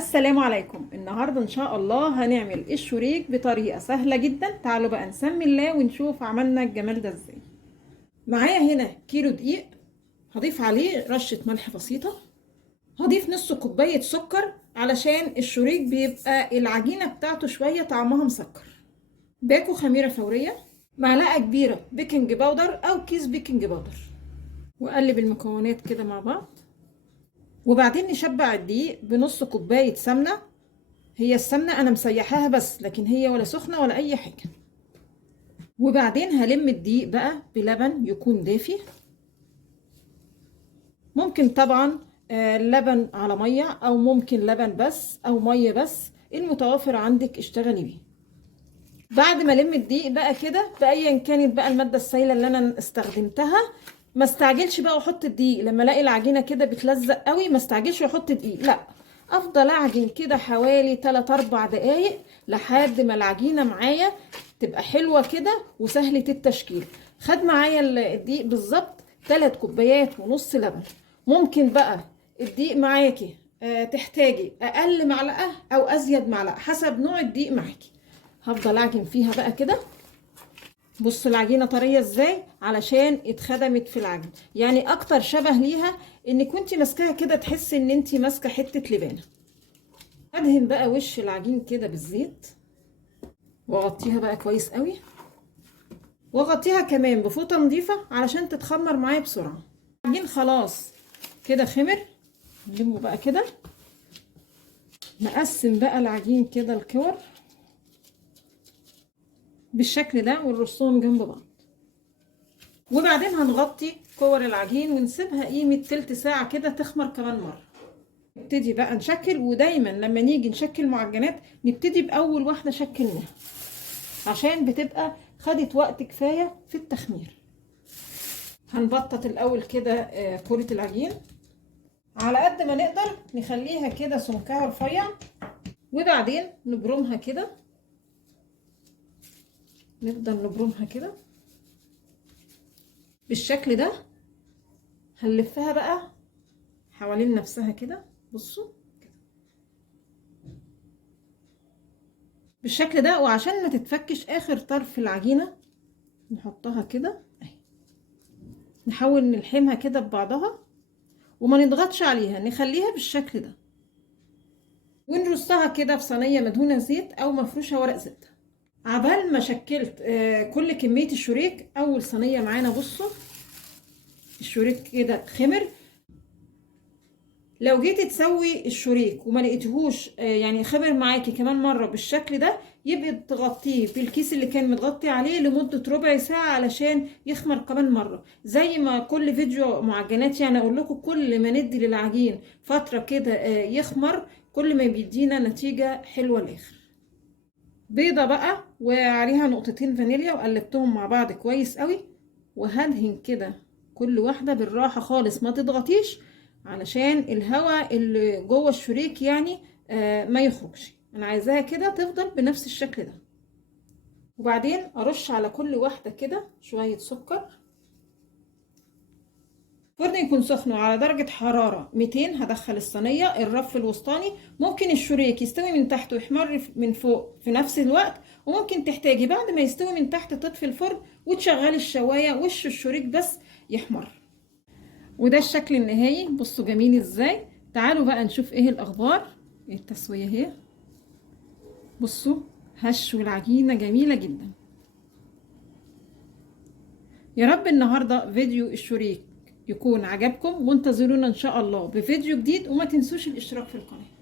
السلام عليكم. النهاردة ان شاء الله هنعمل الشريك بطريقة سهلة جدا. تعالوا بقى نسمي الله ونشوف عملنا الجمال ده ازاي. معايا هنا كيلو دقيق، هضيف عليه رشة ملح بسيطة، هضيف نص كوباية سكر علشان الشريك بيبقى العجينة بتاعته شوية طعمها مسكر، باكو خميرة فورية، معلقة كبيرة بيكنج باودر او كيس بيكنج باودر، وقلب المكونات كده مع بعض. وبعدين نشبع الدقيق بنص كوباية سمنة. هي السمنة انا مسيحاها بس، لكن هي ولا سخنة ولا اي حاجة. وبعدين هلم الدقيق بقى بلبن يكون دافي، ممكن طبعا لبن على مية، او ممكن لبن بس او مية بس، المتوافر عندك اشتغلي بيه. بعد ما الم الدقيق بقى كده بايا كانت بقى المادة السائلة اللي انا استخدمتها، ما استعجلش بقى واحط الدقيق. لما الاقي العجينة كده بتلزق قوي ما استعجلش واحط دقيق، لا، افضل اعجن كده حوالي 3-4 دقايق لحد ما العجينة معايا تبقى حلوة كده وسهلة التشكيل. خد معايا الدقيق بالظبط 3 كوبايات ونص لبن. ممكن بقى الدقيق معاكي تحتاجي اقل معلقة او ازيد معلقة حسب نوع الدقيق معاكي. هفضل اعجن فيها بقى كده. بص العجينه طريه ازاي علشان اتخدمت في العجن، يعني اكتر شبه ليها انك وانتي ماسكاها كده تحسي ان انتي ماسكه حته لبانه. ادهن بقى وش العجين كده بالزيت واغطيها بقى كويس قوي، واغطيها كمان بفوطه نظيفه علشان تتخمر معايا بسرعه. العجين خلاص كده خمر، نلمه بقى كده. نقسم بقى العجين كده الكور بالشكل ده ونرصهم جنب بعض. وبعدين هنغطي كور العجين ونسيبها قيمة تلت ساعة كده تخمر كمان مرة. نبتدي بقى نشكل، ودايما لما نيجي نشكل معجنات نبتدي بأول واحدة شكلناها عشان بتبقى خدت وقت كفاية في التخمير. هنبطط الأول كده كرة العجين على قد ما نقدر، نخليها كده سمكها رفيع، وبعدين نبرمها كده، نفضل نبرمها كده بالشكل ده. هنلفها بقى حوالين نفسها كده، بصوا كده بالشكل ده. وعشان ما تتفكش اخر طرف العجينة نحطها كده اهي، نحاول نلحمها كده ببعضها وما نضغطش عليها، نخليها بالشكل ده ونرصها كده في صينية مدهونة زيت او مفروشة ورق زبدة. عبال ما شكلت كل كمية الشريك، اول صينية معانا بصوا الشريك كده خمر. لو جيتي تسوي الشريك وما لقيتهوش يعني خمر معاكي كمان مره بالشكل ده، يبقى تغطيه بالكيس اللي كان متغطي عليه لمده ربع ساعه علشان يخمر كمان مره. زي ما كل فيديو معجنات يعني اقول لكم، كل ما ندي للعجين فتره كده يخمر كل ما بيدينا نتيجه حلوه الاخر. بيضه بقى وعليها نقطتين فانيليا وقلبتهم مع بعض كويس قوي، وهدهن كده كل واحده بالراحه خالص، ما تضغطيش علشان الهواء اللي جوه الشريك يعني ما يخرجش. انا عايزاها كده تفضل بنفس الشكل ده. وبعدين ارش على كل واحده كده شويه سكر. فرن يكون سخن على درجه حراره 200. هدخل الصينيه الرف الوسطاني. ممكن الشريك يستوي من تحت ويحمر من فوق في نفس الوقت، وممكن تحتاجي بعد ما يستوي من تحت تطفي الفرن وتشغلي الشوايه وش الشريك بس يحمر. وده الشكل النهائي، بصوا جميل ازاي. تعالوا بقى نشوف ايه الاخبار. التسويه اهي، بصوا هش والعجينه جميله جدا. يا رب النهارده فيديو الشريك يكون عجبكم، وانتظرونا ان شاء الله بفيديو جديد، وما تنسوش الاشتراك في القناه.